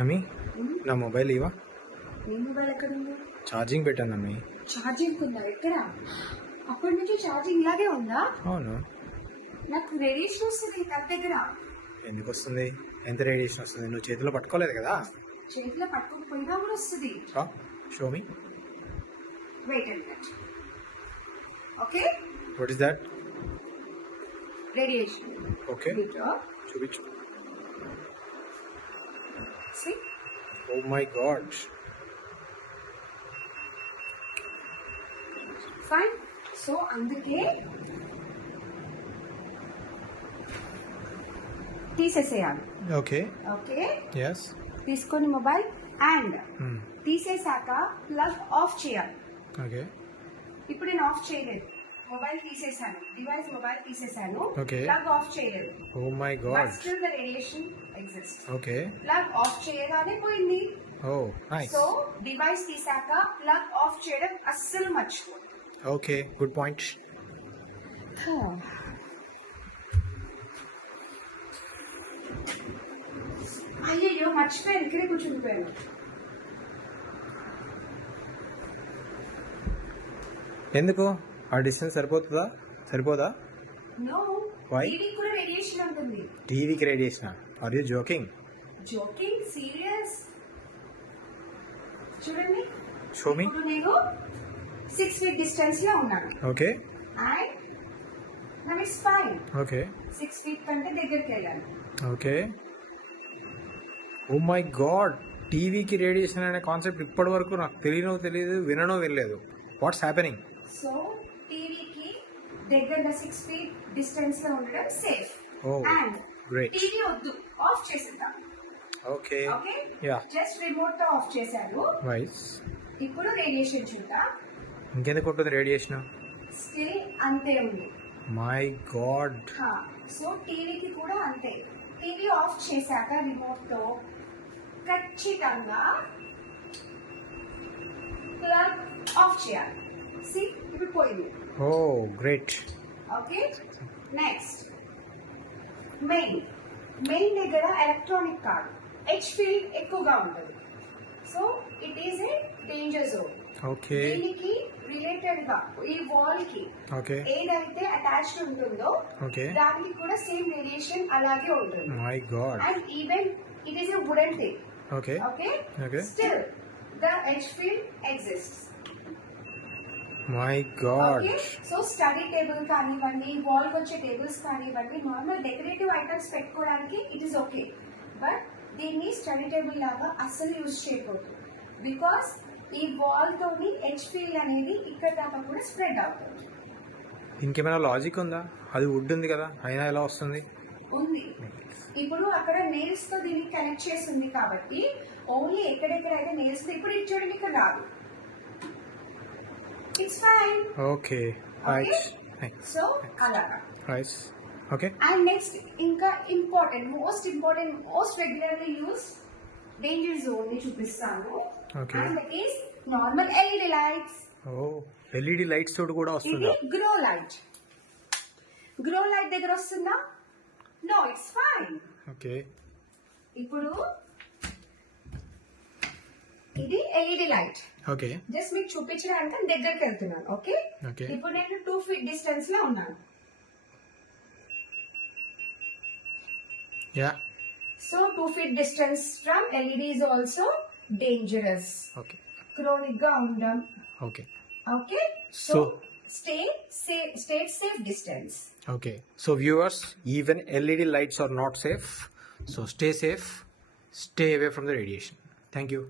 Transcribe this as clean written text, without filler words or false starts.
అమ్మి నా మొబైల్ ఇవా. నీ మొబైల్ ఎక్కడ ఉంది? ఛార్జింగ్ పెట్టాను అమ్మి. ఛార్జింగ్ ఉందా? ఎక్కడ? అప్పటి నుంచి ఛార్జింగ్ ఇలాగే ఉందా? అవును. నాకు రేడియేషన్ వస్తుంది నా దగ్గర. ఎందుకు వస్తుంది? ఎంత రేడియేషన్ వస్తుంది? నువ్వు చేతిలో పట్టుకోలేదు కదా. చేతిలో పట్టుకోకపోయినా కూడా వస్తుంది. Show me. Wait and wait. Okay, what is that? Radiation. Okay, చూపించు. See? Oh my god. Fine. So అందుకే తీసేసేయాలి. ఓకే. Okay, yes. తీసుకొని మొబైల్ అండ్ తీసేసాక ప్లగ్ ఆఫ్ చేయాలి. ఓకే. ఇప్పుడు నేను ఆఫ్ చేయలేదు, మొబైల్ తీసేసాను, డివైస్ మొబైల్ తీసేసాను, Okay. ప్లగ్ ఆఫ్ చేయలేదు. Oh my but god. Still the radiation exist. Okay. Plug off చేయగానే పోయింది. Oh, nice. సో డివైస్ తీసాక ప్లగ్ ఆఫ్ చేయడం అస్సలు మర్చిపో. Okay, good point. అయ్యయ్యో మర్చిపోయాను, ఇక్కడే కూర్చుండిపోయాను. ఎందుకు? ఆ డిస్టెన్స్ సరిపోతుందా? సరిపోదా? No, Why? టీవీ కూడా రేడియేషన్ ఉంటుంది. టీవీకి radiation? Are you joking? Joking, serious. చూడండి, షో మీ. ఇప్పుడు నేను 6 feet డిస్టెన్స్ లో ఉన్నాను okay. And now it's fine. Okay. 6 feet కంటే దగ్గరికి వెళ్ళాను. ఓకే. ఓ మై గాడ్, టీవీకి రేడియేషన్ అనే కాన్సెప్ట్ ఇప్పటి వరకు నాకు తెలియదు, విననో వినలేదు. What's happening? సో టీవీకి దగ్గరగా 6 feet డిస్టెన్స్ లో ఉండడం safe. Oh, and great. TV వద్దు, ఆఫ్ చేసేద్దాం. Okay. Okay, yeah. Just remote తో ఆఫ్ చేశాను. వైస్. ఇప్పుడు రేడియేషన్ చూద్దాం. ఇంకెందుకు ఉంటుంది రేడియేషన్? స్టిల్ అంతే ఉంది. My God. సో టీవీకి కూడా అంతే. టీవీ ఆఫ్ చేశాక రిమోట్ తో ఖచ్చితంగా ప్లగ్ ఆఫ్ చేయాలి. సి, ఇప్పుడు పోయింది. ఓ గ్రేట్. ఓకే, నెక్స్ట్ మెయిన్ దగ్గర ఎలక్ట్రానిక్ కాదు, హెచ్ ఫీల్డ్ ఎక్కువగా ఉంటుంది. So it is a danger zone. Okay. దీనికి రిలేటెడ్ గా ఈ వాల్ కి ఓకే. ఏదైతే అటాచ్డ్ ఉంటుందో ఓకే. దానికి కూడా సేమ్ రేడియేషన్ అలాగే ఉంటుంది. My God. And even it is a wooden thing. Okay. Okay, okay. Still the H field exists. My God. Okay, so study table కానివ్వండి, వాల్ వచ్చే టేబుల్స్ కానివ్వండి, నార్మల్ డెకరేటివ్ ఐటమ్స్ పెట్టుకోవడానికి it is okay. But దీన్ని study table లాగా అస్సలు use చేయకూడదు. Because ఈ wall తోని హెచ్ ఫీల్డ్ అనేది ఇక్కడ దాకా కూడా స్ప్రెడ్ అవుతుంది. ఇంకేమైనా లాజిక్ ఉందా? అది వుడ్ ఉంది కదా, అయినా ఎలా వస్తుంది? ఉంది. ఇప్పుడు అక్కడ నెయిల్స్ తో దీన్ని కనెక్ట్ చేసి ఉంది కాబట్టి ఓన్లీ ఎక్కడెక్కడైతే నెయిల్స్ ఇప్పుడు ఇది చూడండి, ఇక్కడ రాదు. It's fine. Okay. Right. So అలాగా. రైట్. ఓకే. అండ్ నెక్స్ట్ ఇంకా most important most regularly use danger zone ని చూపిస్తాను. Okay. And that is normal LED lights. ఓ, ఎల్ఈడి లైట్స్ తోటి కూడా ఇది వస్తుందా? గ్రో లైట్ దగ్గర వస్తుందా? No, it's fine. ఓకే. ఇప్పుడు ఇది ఎల్ఈడి లైట్. ఓకే. జస్ట్ మీకు చూపించడానికి దగ్గరికి వెళ్తున్నాను. Okay, okay. ఇప్పుడు నేను 2 feet డిస్టెన్స్ లో ఉన్నాను. Yeah. So 2 feet distance from LED is also dangerous. Okay. Chronic గా ఉండడం. Okay. Okay, so So, stay safe distance. Okay. So viewers, even LED lights are not safe. So stay safe. Stay away from the radiation. Thank you.